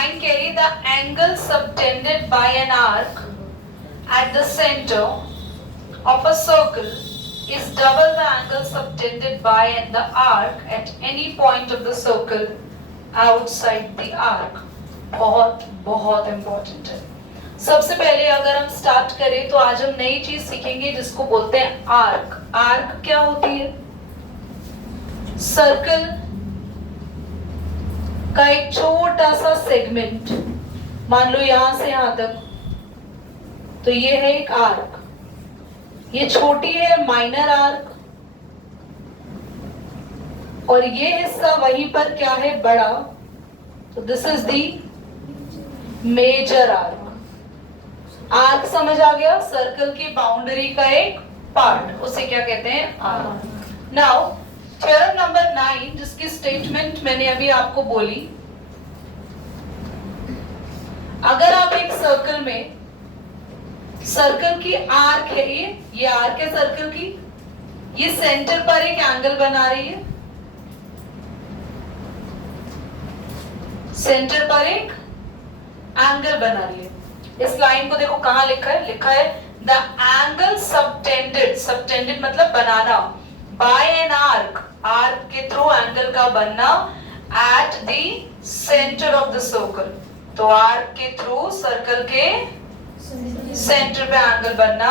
Line कह रही the angle subtended bye an arc at the center of a circle is double the angle subtended by the arc at any point of the circle outside the arc. बहुत बहुत important है. सबसे पहले अगर हम start करें तो आज हम नई चीज सीखेंगे जिसको बोलते हैं आर्क. आर्क क्या होती है? सर्कल का एक छोटा सा सेगमेंट, मान लो यहां से यहां तक, तो ये है एक आर्क. ये छोटी है माइनर आर्क, और ये हिस्सा वहीं पर क्या है? बड़ा. तो this is the major arc. Arc समझ आ गया? सर्कल की बाउंड्री का एक पार्ट, उसे क्या कहते हैं? आर्क. नाउ थ्योरम नंबर 9, जिसकी स्टेटमेंट मैंने अभी आपको बोली, अगर आप एक सर्कल में, सर्कल की आर्क है, ये आर्क है सर्कल की, ये सेंटर पर एक एंगल बना रही है, सेंटर पर एक एंगल बना रही है. इस लाइन को देखो कहां लिखा है? लिखा है द एंगल सबटेंडेड. सबटेंडेड मतलब बनाना, बाय एन आर्क, आर्क के थ्रू एंगल का बनना, at the centre of the circle. तो आर्क के थ्रू सर्कल के सेंटर पे एंगल बनना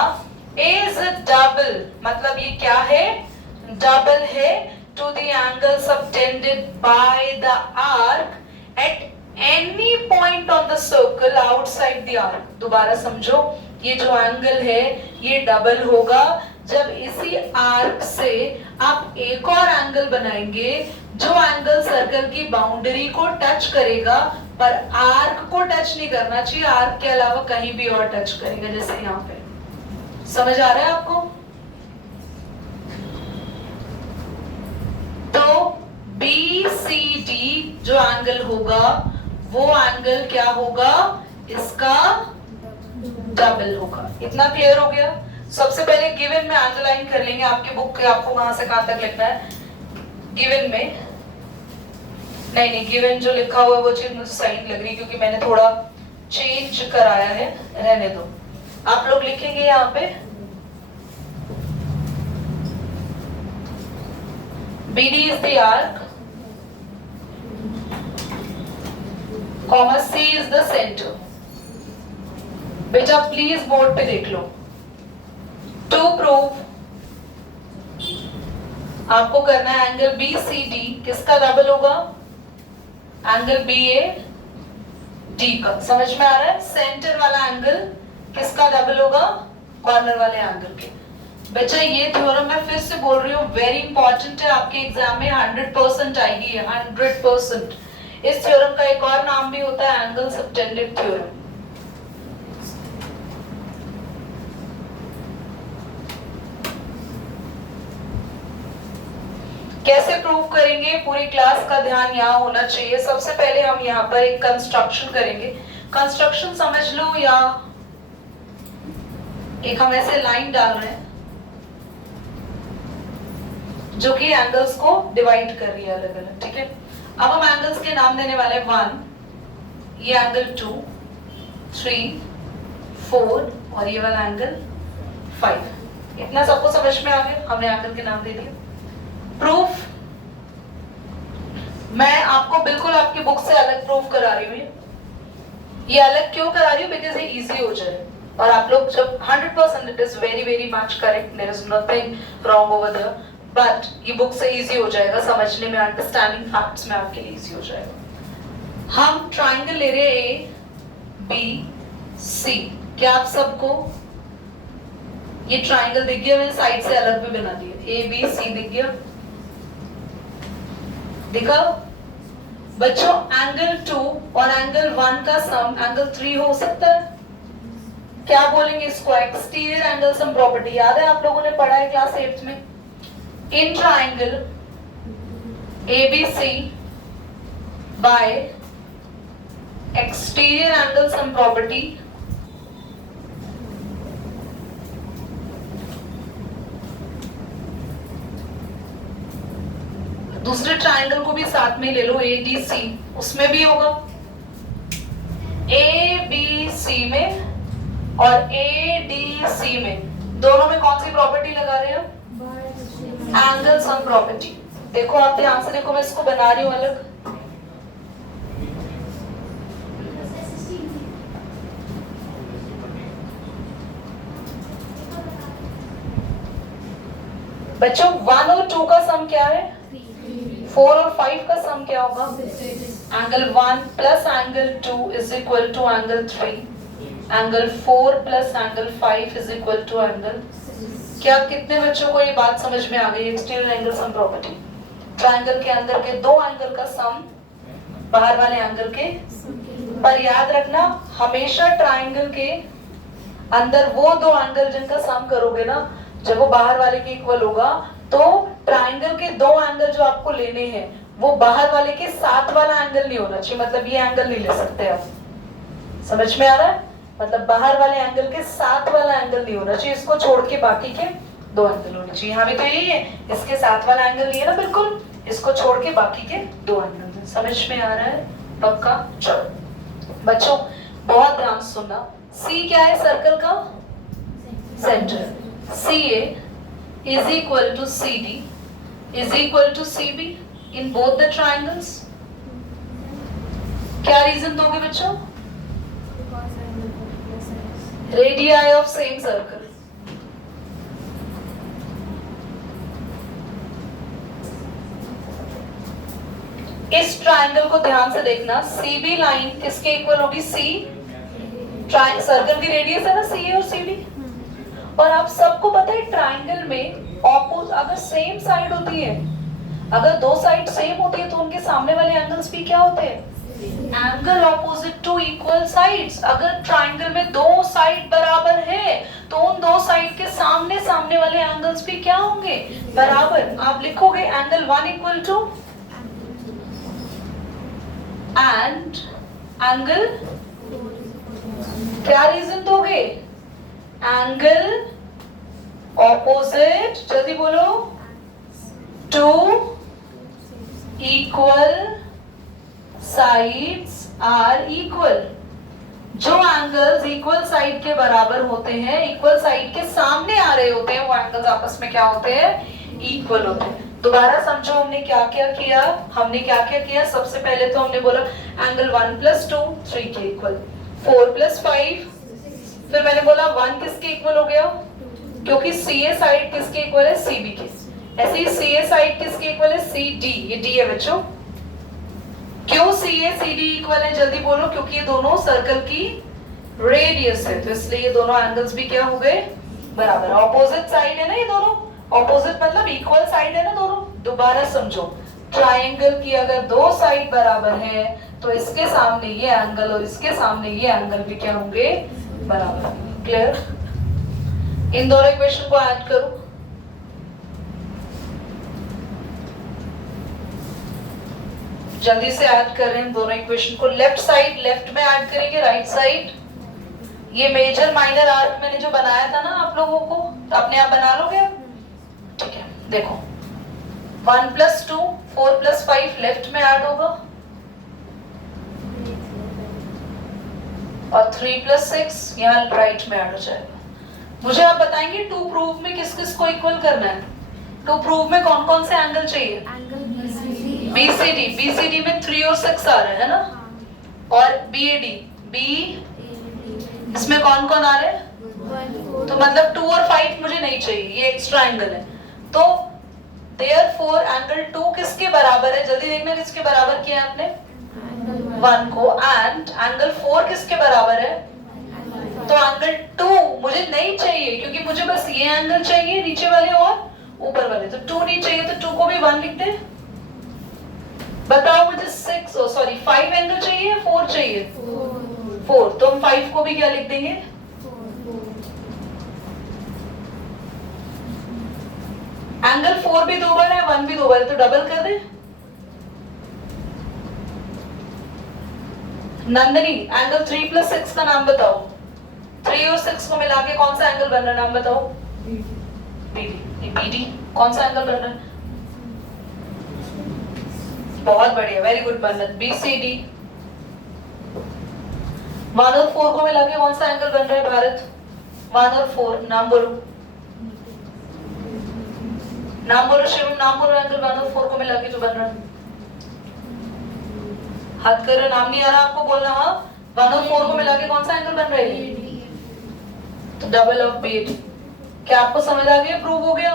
इज डबल. मतलब ये क्या है? डबल है to the angle subtended by the arc at any point on the circle outside the arc. दोबारा समझो, ये जो एंगल है ये डबल होगा जब इसी आर्क से आप एक और एंगल बनाएंगे जो एंगल सर्कल की बाउंड्री को टच करेगा, पर आर्क को टच नहीं करना चाहिए, आर्क के अलावा कहीं भी और टच करेगा, जैसे यहाँ पे. समझ आ रहा है आपको? तो BCD जो एंगल होगा वो एंगल क्या होगा? इसका डबल होगा. इतना क्लियर हो गया? सबसे पहले गिवन में अंडरलाइन कर लेंगे आपकी बुक के, आपको कहां से कहां तक लिखना है. गिवन में नहीं, गिवन जो लिखा हुआ है वो चीज मुझे सही लग रही, क्योंकि मैंने थोड़ा चेंज कराया है. रहने दो, आप लोग लिखेंगे यहाँ पे BD is the arc, comma C is the center. बेटा प्लीज बोर्ड पे देख लो. टू प्रूव आपको करना है एंगल BCD किसका डबल होगा? एंगल BAD का. समझ में आ रहा है? सेंटर वाला एंगल किसका डबल होगा? कॉर्नर वाले एंगल के. बच्चा ये थ्योरम मैं फिर से बोल रही हूँ, वेरी इंपॉर्टेंट है, आपके एग्जाम में 100% आएगी, 100%. इस थ्योरम का एक और नाम भी होता है एंगल सबटेंडेड थ्योरम. कैसे प्रूव करेंगे? पूरी क्लास का ध्यान यहाँ होना चाहिए. सबसे पहले हम यहाँ पर एक कंस्ट्रक्शन करेंगे. कंस्ट्रक्शन समझ लो, या एक हम ऐसे लाइन डाल रहे हैं जो कि एंगल्स को डिवाइड कर रही है अलग अलग. ठीक है, अब हम एंगल्स के नाम देने वाले हैं 1, ये एंगल 2, 3, 4 और ये वाला एंगल 5. इतना सबको समझ में आ गया? हमने एंगल के नाम दे दिए. प्रूफ मैं आपको बिल्कुल आपकी बुक से अलग प्रूफ करा रही हूँ. ये अलग क्यों करा रही हूँ? बिकॉज ये इजी हो जाए, और आप लोग जब 100% it is very very much correct, there is nothing wrong over there, but ये बुक से इजी हो जाएगा समझने में, अंडरस्टैंडिंग फैक्ट्स में आपके लिए इजी हो जाएगा. हम ट्राइंगल ले रहे हैं ABC. क्या आप सबको ये ट्राइंगल दिख गया? मैंने साइड से अलग भी बना दिया. ABC दिख गया? देखो बच्चों, एंगल 2 और एंगल 1 का सम एंगल 3 हो सकता है. क्या बोलेंगे इसको? Exterior angle sum property. याद है आप लोगों ने पढ़ा है क्लास 8 में? In triangle ABC bye exterior angle sum property दूसरे ट्राइंगल को भी साथ में ले लो, ADC, उसमें भी होगा. ABC में और ADC में, दोनों में कौन सी प्रॉपर्टी लगा रहे हैं? Angle sum property. देखो आप ध्यान से देखो, मैं इसको बना रही हूं अलग। बच्चों 1 और 2 का सम क्या है? 4 और 5 का सम क्या होगा? Angle 1 plus angle 2 is equal to angle 3, angle 4 plus angle 5 is equal to angle. क्या कितने बच्चों को ये बात समझ में आ गई? Exterior angle sum property. Triangle के अंदर के दो एंगल का सम बाहर वाले एंगल के, पर याद रखना हमेशा ट्रायंगल के अंदर वो दो एंगल जिनका सम करोगे ना, जब वो बाहर वाले के इक्वल होगा, तो ट्रायंगल के दो एंगल जो आपको लेने हैं वो बाहर वाले के साथ वाला एंगल नहीं होना चाहिए। मतलब ये एंगल नहीं ले सकते आप, समझ में आ रहा है? मतलब बाहर वाले एंगल के साथ वाला एंगल नहीं होना चाहिए, इसको छोड़ के बाकी के दो एंगल होने चाहिए। यहाँ भी तो यही है, इसके साथ वाला एंगल नहीं है ना, बिल्कुल, इसको छोड़ के बाकी के दो एंगल। समझ में आ रहा है? पक्का? चलो बच्चों बहुत ध्यान सुनना। सी क्या है सर्कल का? Centre. CA is equal to CD is equal to CB in both the triangles. क्या रीजन दोगे बच्चों? Radii of same circle. इस ट्रायंगल को ध्यान से देखना, CB लाइन किसके इक्वल होगी? C सर्कल की रेडियस है ना CA और CB। और आप सबको पता है ट्रायंगल में अगर सेम साइड होती है, अगर दो साइड सेम होती है तो उनके सामने वाले एंगल्स भी क्या होते हैं? Angle opposite to equal sides. अगर ट्रायंगल में दो साइड बराबर है तो उन दो साइड के सामने सामने वाले एंगल्स भी क्या होंगे? बराबर। आप लिखोगे angle 1 equal to and angle, क्या रीजन दोगे? एंगल ऑपोजिट, जल्दी बोलो, to equal sides are equal. जो एंगल्स इक्वल साइड के बराबर होते हैं, इक्वल साइड के सामने आ रहे होते हैं, वो एंगल्स आपस में क्या होते हैं? इक्वल होते हैं। दोबारा समझो हमने क्या क्या किया। हमने क्या क्या किया? सबसे पहले तो हमने बोला एंगल 1 + 2 3 के इक्वल, 4 + 5, फिर मैंने बोला 1 किसके इक्वल हो गया? क्योंकि CA साइड किसके इक्वल है? CB के। ऐसे ही CA साइड किसके इक्वल है? CD। ये D है बच्चों। क्यों CA CD इक्वल है? जल्दी बोलो। क्योंकि ये दोनों सर्कल की रेडियस है, तो इसलिए ये दोनों एंगल्स भी क्या हो गए? बराबर। ऑपोजिट साइड है ना ये दोनों, ऑपोजिट मतलब इक्वल साइड है ना दोनों। दोबारा समझो, ट्रायंगल की अगर दो साइड बराबर है तो इसके सामने ये एंगल और इसके सामने ये एंगल भी क्या होंगे? बराबर। क्लियर? इन दोनों इक्वेशन को ऐड करो। जल्दी से ऐड कर रहे हैं दोनों इक्वेशन को। लेफ्ट साइड लेफ्ट में ऐड करेंगे, राइट साइड। ये मेजर माइनर आर्क मैंने जो बनाया था ना आप लोगों को, अपने आप बना लोगे? ठीक है, देखो 1 + 2 4 + 5 लेफ्ट में ऐड होगा और 3 + 6 यहाँ राइट में ऐड हो जाएगा। मुझे आप बताएंगे टू प्रूव में किस किस को इक्वल करना है? टू प्रूव में कौन कौन से एंगल चाहिए? BCD। BCD में 3 और 6 आ रहे हैं ना, और BAD B इसमें कौन कौन आ रहे हैं? तो मतलब 2 और 5 मुझे नहीं चाहिए, ये एक्स्ट्रा एंगल है। तो देयरफॉर एंगल 2 किसके बराबर है? जल्दी देखना किसके बराबर किया आपने? 1 को। एंड एंगल 4 किसके बराबर है? तो एंगल 2 मुझे नहीं चाहिए, क्योंकि मुझे बस ये एंगल चाहिए नीचे वाले और ऊपर वाले, तो 2 नहीं चाहिए, तो 2 को भी 1 लिख दे। बताओ मुझे 5 एंगल चाहिए या 4 चाहिए? 4, तो हम 5 को भी क्या लिख देंगे? एंगल 4 भी 2 बार है, 1 भी 2 बार है, तो डबल कर दे। नंदनी एंगल 3 + 6 का नाम बताओ। 3 और 6 को मिला के कौन सा एंगल बन रहा है? नाम बताओ। BD। कौन सा एंगल बन रहा है? बहुत बढ़िया, वेरी गुड बन्नत। BCD। 1 और 4 को मिला के कौन सा एंगल बन रहा है भारत? 1 और 4 नाम बोलो, नाम बोलो शिवम, नाम बोलो एंगल 1 और 4 को मिला के जो बन रहा है। हाथ करो, नाम नहीं आ रहा आपको बोलना। हाँ 1 और 4 को मिला के कौन सा एंगल बन रहा है? तो डबल ऑफ BAD। क्या आपको समझ आ गया? प्रूव हो गया?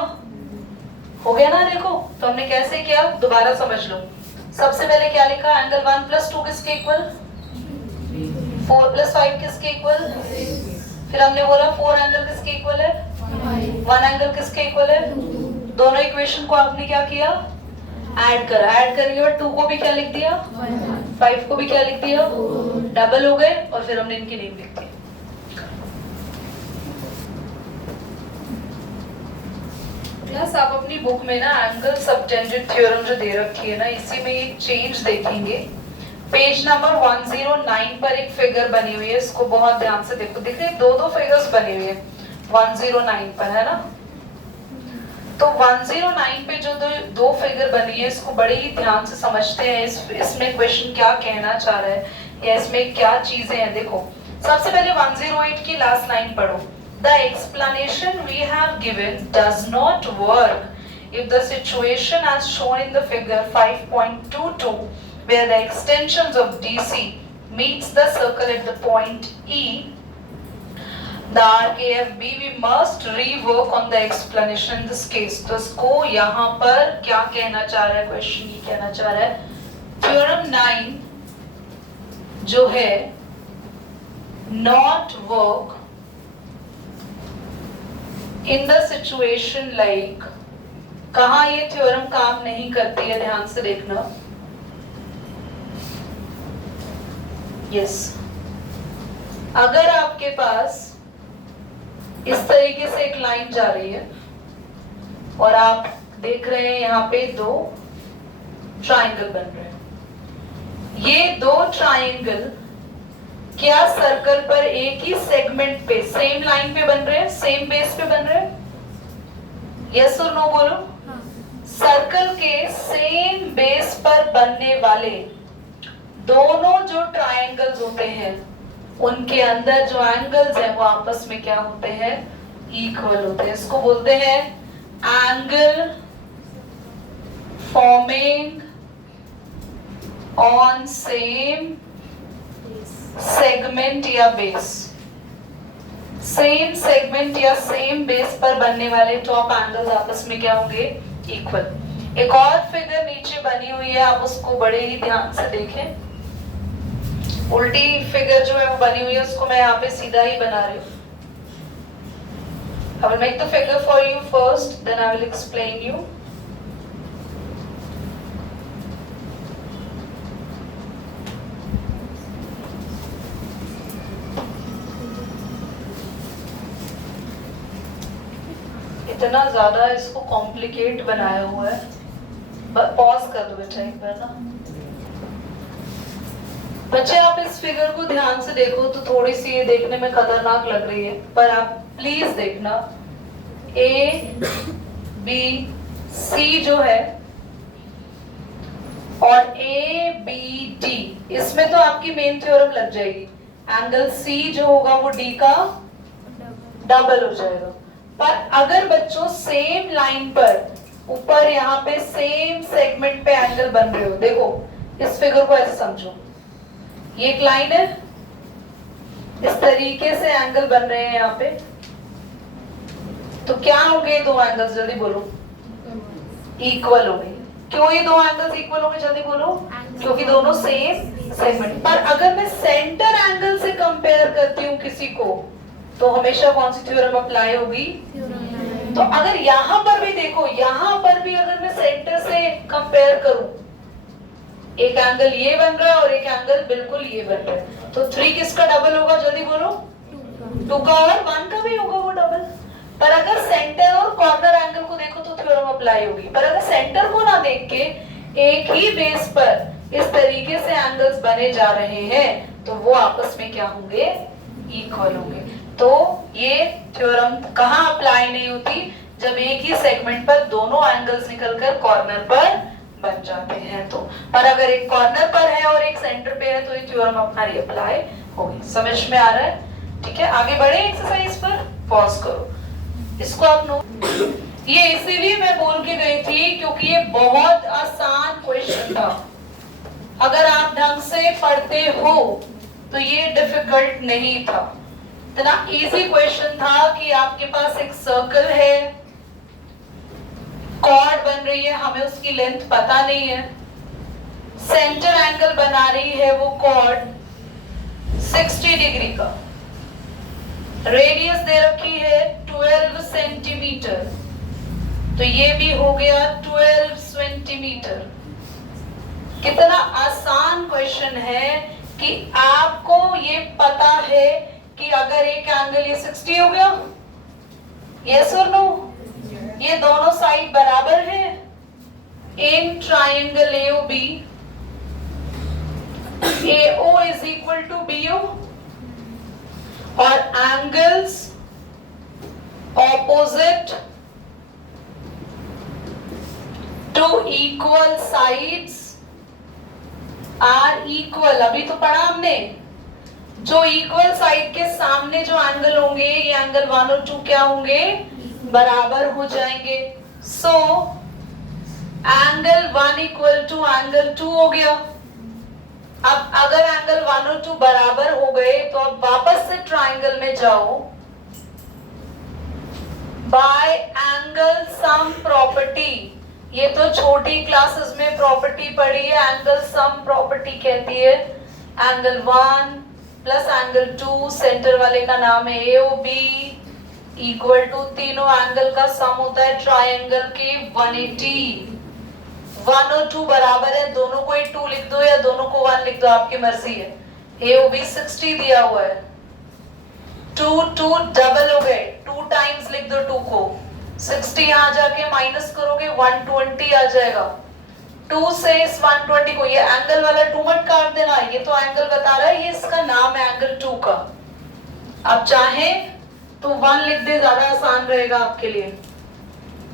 हो गया ना? देखो तो हमने कैसे किया, दोबारा समझ लो। सबसे पहले क्या लिखा? एंगल 1 + 2 किसके इक्वल? 4 + 5 किसके इक्वल? फिर हमने बोला 4 एंगल किसके इक्वल है? 1 एंगल किसके इक्वल है? दोनों इक्वेशन को आपने क्या किया? ऐड करा। ऐड करने के बाद 2 को भी क्या लिख दिया? 5 को भी क्या लिख दिया? डबल हो गए और फिर हमने इनकी नेम लिख दी। प्लस आप अपनी बुक में ना एंगल सबटेंडेड थ्योरम जो दे रखी है ना, इसी में एक चेंज देखेंगे। पेज नंबर 109 पर एक फिगर बनी हुई है, इसको बहुत ध्यान से देखो। दिख रही है? दो फिगर्स बनी हुई है 109 पर, है ना? तो 109 पे जो दो फिगर बनी है, इसको बड़े ही ध्यान से समझते हैं। इसमें क्वेश्चन क्या कहना चाह रहा है या इसमें क्या चीजें हैं। देखो सबसे पहले 108 की लास्ट लाइन पढ़ो। The explanation we have given does not work if the situation as shown in the figure 5.22 where the extensions of DC meets the circle at the point E, the RKFB, we must rework on the explanation in this case। तो इसको यहाँ पर क्या कहना चाह रहा है question? ये कहना चाह रहा है थ्योरम 9 जो है not work in the situation like, कहाँ ये थ्योरम काम नहीं करती है? ध्यान से देखना। यस, अगर आपके पास इस तरीके से एक लाइन जा रही है और आप देख रहे हैं यहाँ पे दो ट्राइंगल बन रहे हैं। ये दो ट्राइंगल क्या सर्कल पर एक ही सेगमेंट पे सेम लाइन पे बन रहे हैं, सेम बेस पे बन रहे हैं? यस और नो बोलो। सर्कल के सेम बेस पर बनने वाले दोनों जो ट्राइंगल्स होते हैं, उनके अंदर जो एंगल्स हैं वो आपस में क्या होते हैं? इक्वल होते हैं। इसको बोलते हैं angle forming on same segment या बेस। सेम सेगमेंट या सेम बेस पर बनने वाले टॉप एंगल्स आपस में क्या होंगे? इक्वल। एक और फिगर नीचे बनी हुई है, आप उसको बड़े ही ध्यान से देखें। उल्टी फिगर जो है वो बनी हुई है, उसको मैं यहाँ पे सीधा ही बना रही हूँ। I will make the figure for you first, then I will explain you. इतना ज्यादा इसको कॉम्प्लिकेट बनाया हुआ है, पॉज कर दो बेटा एक बार ना। बच्चे आप इस फिगर को ध्यान से देखो तो थोड़ी सी ये देखने में खतरनाक लग रही है, पर आप प्लीज देखना। A, B, C जो है और A, B, D, इसमें तो आपकी मेन थ्योरम लग जाएगी। एंगल C जो होगा वो D का डबल हो जाएगा। पर अगर बच्चों सेम लाइन पर ऊपर यहाँ पे सेम सेगमेंट पे एंगल बन रहे हो, देखो इस फिगर को ऐसे समझो, ये एक लाइन है, इस तरीके से एंगल बन रहे हैं यहाँ पे, तो क्या हो गए दो एंगल्स? जल्दी बोलो। इक्वल हो गए। क्यों ये दो एंगल्स इक्वल हो गए? जल्दी बोलो। क्योंकि दोनों सेम सेगमेंट। पर अगर मैं सेंटर एंगल से कंपेयर करती हूँ किसी को, तो हमेशा कौन सी थ्योरम अप्लाई होगी? तो अगर यहाँ पर भी देखो, यहाँ पर भी अगर मैं सेंटर से कंपेयर करूं, एक एंगल ये बन रहा है और एक एंगल बिल्कुल ये बन रहा है, तो 3 किसका डबल होगा? जल्दी बोलो। 2 का और 1 का भी होगा वो डबल। पर अगर सेंटर और कॉर्नर एंगल को देखो तो थ्योरम अप्लाई होगी। पर अगर सेंटर को ना देख के एक ही बेस पर इस तरीके से एंगल्स बने जा रहे हैं, तो वो आपस में क्या होंगे? इक्वल होंगे। तो ये थ्योरम कहाँ अप्लाई नहीं होती? जब एक ही सेगमेंट पर दोनों एंगल्स निकलकर कॉर्नर पर बन जाते हैं। तो पर अगर एक कॉर्नर पर है और एक सेंटर पे है तो ये थ्योरम अपना रिअप्लाई होगी। समझ में आ रहा है? ठीक है, आगे बढ़े एक्सरसाइज पर, पॉज करो इसको आप नोट। ये इसीलिए मैं बोल के गई थी क्योंकि ये बहुत आसान क्वेश्चन था। अगर आप ढंग से पढ़ते हो तो ये डिफिकल्ट नहीं था, इतना इजी क्वेश्चन था कि आपके पास एक सर्कल है, कॉर्ड बन रही है, हमें उसकी लेंथ पता नहीं है, सेंटर एंगल बना रही है वो कॉर्ड 60 डिग्री का, रेडियस दे रखी है 12 सेंटीमीटर, तो ये भी हो गया 12 सेंटीमीटर। कितना आसान क्वेश्चन है कि आपको ये पता है कि अगर एक एंगल ये 60 हो गया, यस और नो, ये दोनों साइड बराबर है in triangle AOB, AO is equal to BO, और angles opposite to equal sides are equal. अभी तो पढ़ा हमने, जो इक्वल साइड के सामने जो एंगल होंगे, ये एंगल 1 और 2 क्या होंगे, बराबर हो जाएंगे। So angle 1 equal to angle 2 हो गया। अब अगर एंगल 1 और 2 बराबर हो गए तो अब वापस से ट्राइंगल में जाओ, बाय एंगल सम प्रॉपर्टी, ये तो छोटी क्लासेस में प्रॉपर्टी पढ़ी है, एंगल सम प्रॉपर्टी कहती है एंगल 1 प्लस एंगल 2, सेंटर वाले का नाम है AOB, इक्वल टू तीनों एंगल का सम होता है ट्राइंगल के 180। 1 और 2 बराबर है, दोनों को ही 2 लिख दो या दोनों को 1 लिख दो, आपकी मर्जी है। AOB 60 दिया हुआ है, 2 2 डबल हो गए, 2 टाइम्स लिख दो 2 को, 60 यहाँ जाके माइनस करोगे 120 आ जाएगा। 2 से इस 120 को, ये एंगल वाला 2 मत काट देना, ये तो एंगल बता रहा है, ये इसका नाम है एंगल 2 का। अब चाहे तो 1 लिख दे, ज्यादा आसान रहेगा आपके लिए,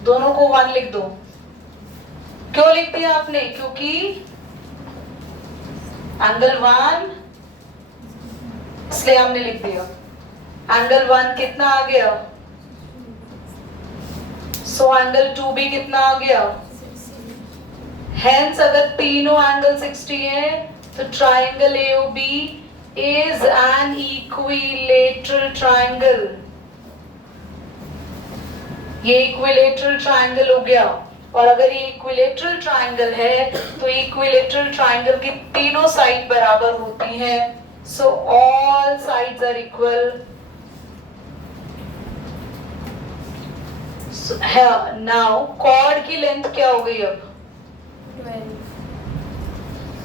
दोनों को 1 लिख दो। क्यों लिख दिया आपने? क्योंकि एंगल 1 इसलिए हमने लिख दिया। एंगल 1 कितना आ गया, सो एंगल 2 भी कितना आ गया। Hence अगर तीनों एंगल 60 है तो triangle AOB is an equilateral triangle, ये इक्विलेटरल ट्राइंगल हो गया। और अगर ये इक्विलेटरल ट्राइंगल है तो इक्विलेटरल ट्राइंगल की तीनों साइड बराबर होती हैं, so all sides are equal. Now chord की लेंथ क्या हो गई अब? 12।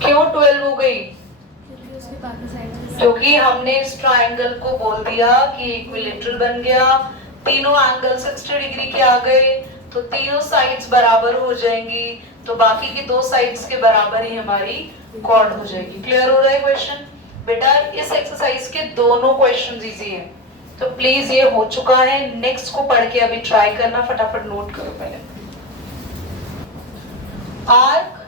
क्यों 12 हो गई? क्योंकि उसके बाकी साइड क्योंकि हमने इस ट्राइंगल को बोल दिया कि इक्विलेटरल बन गया, तीनों एंगल 60 डिग्री के आ गए तो तीनों साइड्स बराबर हो जाएंगी, तो बाकी की 2 साइड्स के बराबर ही हमारी कॉर्ड हो जाएगी। क्लियर हो रहा है क्वेश्चन? बेटा इस एक्सरसाइज के दोनों क्वेश्चंस इजी हैं, तो प्लीज ये हो चुका है, नेक्स्ट को पढ़ के अभी ट्राई करना, फटाफट नोट करो पहले। आर्क,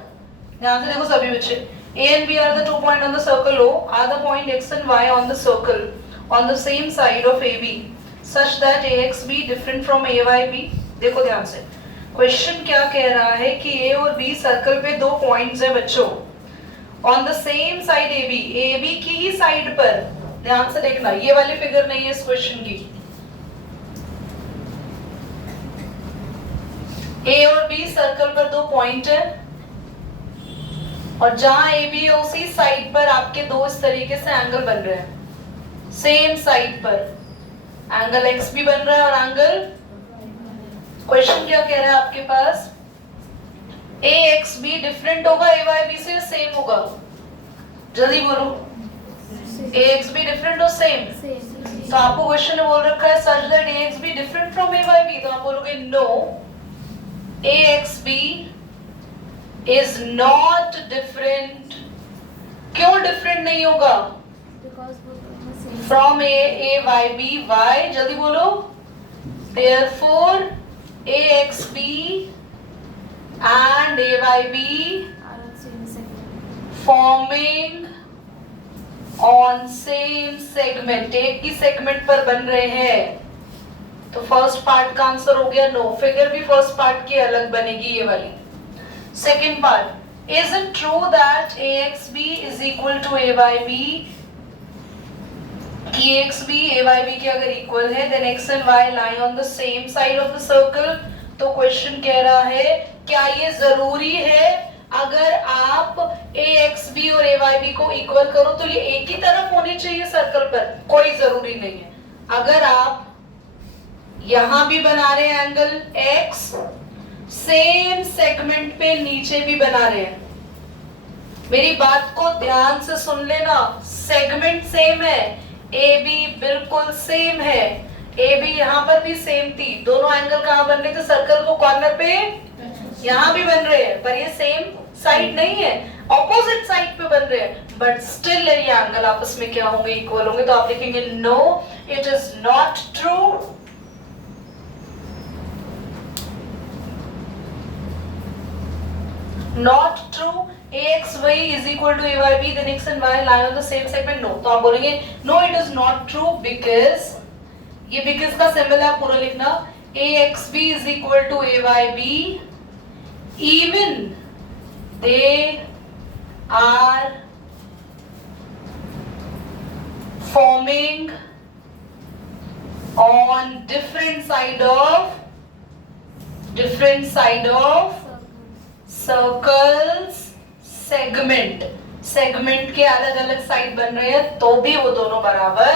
ध्यान से देखो सभी बच्चे, A and B are the 2 points on the circle O, are the point X and Y on the circle on the same side of AB such that AX be different from AYB। देखो ध्यान से, question क्या कह रहा है कि A और B circle पे 2 पॉइंट्स हैं बच्चों, on the same side AB की ही साइड पर। ध्यान से देखना, ये वाली फिगर नहीं है इस क्वेश्चन की। A और B सर्कल पर 2 पॉइंट है और जहां AB है उसी साइड पर आपके 2 इस तरीके से एंगल बन रहे हैं, सेम साइड पर एंगल X भी बन रहा है और एंगल, क्वेश्चन क्या कह रहा है आपके पास, AXB डिफरेंट होगा AYB से, सेम होगा? जल्दी बोलो, AXB डिफरेंट और सेम? तो आपको क्वेश्चन में बोल रखा है such that AXB different from AYB, तो आप बोलोगे no, AXB is not different। क्यों डिफरेंट नहीं होगा? From AYB, why? जल्दी बोलो। Therefore AXB and A by B are on same segment. forming on same segment, एक ही segment पर बन रहे हैं। तो फर्स्ट पार्ट का आंसर हो गया नो, फिगर भी फर्स्ट पार्ट की अलग बनेगी ये वाली। Second part, is it true that AXB is equal to A by B? कि AXB A by B के अगर इक्वल है then X and Y lie on the same side of the circle। तो क्वेश्चन कह रहा है क्या ये जरूरी है अगर आप AXB और AYB को इक्वल करो तो ये एक ही तरफ होनी चाहिए सर्कल पर? कोई जरूरी नहीं है। अगर आप यहां भी बना रहे हैं एंगल X, सेम सेगमेंट पे नीचे भी बना रहे हैं, मेरी बात को ध्यान से सुन लेना, सेगमेंट सेम है, AB बिल्कुल सेम है, AB यहाँ पर भी सेम थी, दोनों एंगल कहाँ बन रहे थे सर्कल को कॉर्नर पे, यहाँ भी बन रहे हैं, पर ये सेम साइड नहीं है, ऑपोजिट साइड पे बन रहे हैं, बट स्टिल ये एंगल आपस में क्या होंगे, इक्वल होंगे। तो आप लिखेंगे no, it is not true. Not true. AXY is equal to AYB, then X and Y lie on the same segment. No. तो आप बोलेंगे no, it is not true because ये because का सिंबल है, पूरा लिखना। AXB is equal to AYB even they are forming on different side of circles segment, segment के अलग अलग साइड बन रहे हैं तो भी वो दोनों बराबर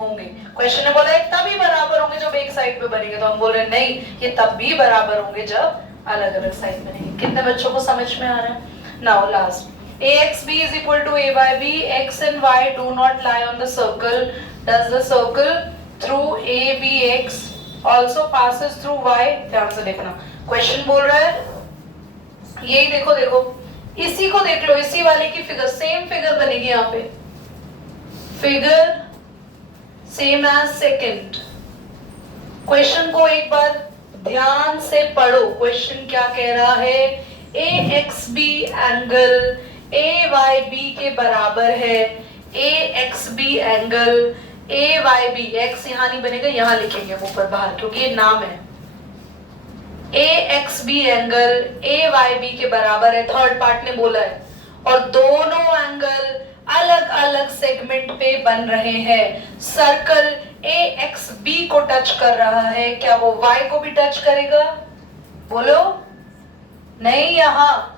होंगे। क्वेश्चन ने बोला है तभी बराबर होंगे जब एक साइड पे बनेंगे, तो हम बोल रहे हैं नहीं, ये तब भी बराबर होंगे जब अलग अलग साइड बनेंगे। कितने बच्चों को समझ में आ रहा है? Now last, AXB is equal to A by B, X and Y do not lie on the circle, does the circle through ABX also passes through Y? ध्यान से देखना, क्वेश्चन बोल रहा है यही देखो, देखो इसी को देख लो, इसी वाले की फिगर, सेम फिगर बनेगी यहाँ पे, figure same as second. Question को एक बार ध्यान से पढ़ो, क्वेश्चन क्या कह रहा है, AXB एंगल AYB के बराबर है, AXB एंगल AYB, X यहाँ नहीं बनेगा, यहाँ लिखेंगे ऊपर बाहर क्योंकि ये नाम है, AXB एंगल AYB के बराबर है, थर्ड पार्ट ने बोला है, और दोनों एंगल अलग अलग सेगमेंट पे बन रहे हैं। सर्कल AXB को टच कर रहा है, क्या वो Y को भी टच करेगा? बोलो नहीं, यहाँ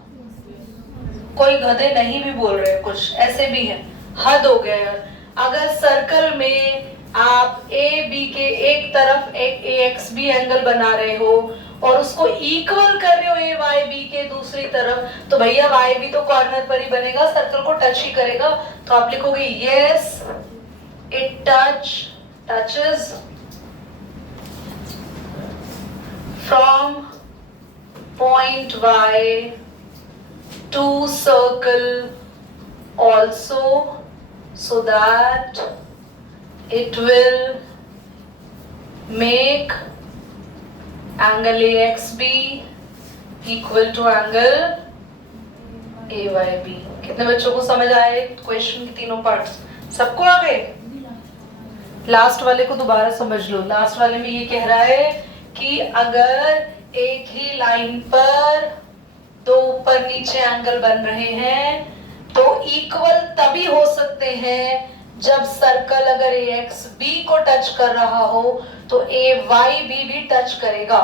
कोई गधे नहीं भी बोल रहे, कुछ ऐसे भी हैं, हद हो गया यार। अगर सर्कल में आप AB के एक तरफ एक AXB एंगल बना रहे हो और उसको इक्वल कर रहे हो AYB के दूसरी तरफ, तो भैया YB तो कॉर्नर पर ही बनेगा, सर्कल को टच ही करेगा। तो आप लिखोगे yes it touches from point Y to circle also so that it will make angle AXB equal to angle AYB। कितने बच्चों को समझ आए क्वेश्चन के तीनों पार्ट्स? सबको आ गए? लास्ट वाले को दोबारा समझ लो। लास्ट वाले में ये कह रहा है कि अगर एक ही लाइन पर दो ऊपर नीचे एंगल बन रहे हैं तो इक्वल तभी हो सकते हैं जब सर्कल अगर AXB को टच कर रहा हो तो AYB भी टच करेगा।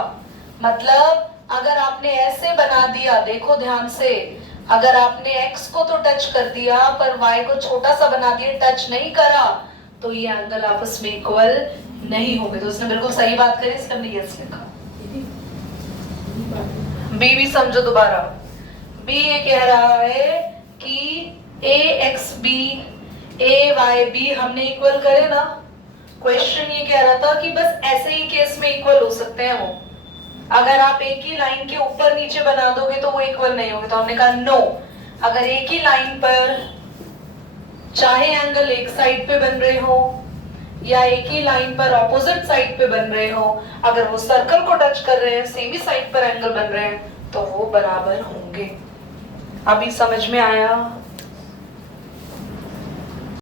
मतलब अगर आपने ऐसे बना दिया, देखो ध्यान से, अगर आपने X को तो टच कर दिया पर Y को छोटा सा बना दिया, टच नहीं करा, तो ये एंगल आपस में इक्वल नहीं होंगे। तो उसने बिल्कुल सही बात करी, इसका हमने यस लिखा। बी भी समझो दोबारा। बी ये कह रहा है कि AXB AYB हमने इक्वल करे ना, क्वेश्चन ये कह रहा था कि बस ऐसे ही केस में इक्वल हो सकते हैं वो, अगर आप एक ही लाइन के ऊपर नीचे बना दोगे तो वो इक्वल नहीं होंगे। तो हमने कहा नो, अगर एक ही लाइन पर चाहे एंगल एक साइड पे बन रहे हो या एक ही लाइन पर ऑपोजिट साइड पे बन रहे हो, अगर वो सर्कल को टच कर रहे हैं, सेम ही साइड पर एंगल बन रहे हैं, तो वो बराबर होंगे। अभी समझ में आया